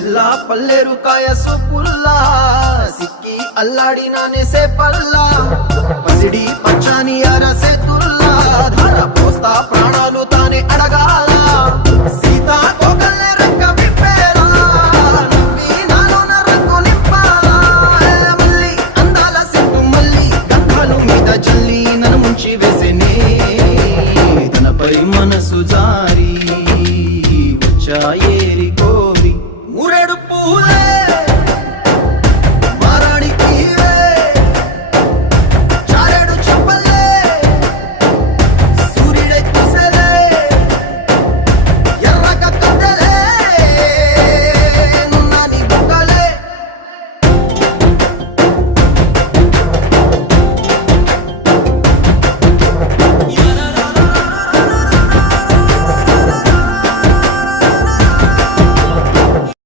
పిల్ల పల్లెరు కాయ సొప్పుల్లా సిక్కి అల్లాడినానే సే పల్లా పసిడి పచ్చాని అరసే తుల్లా ధార పోస్తా ప్రాణాలు తానే అడగాల సీతా కోకల్లే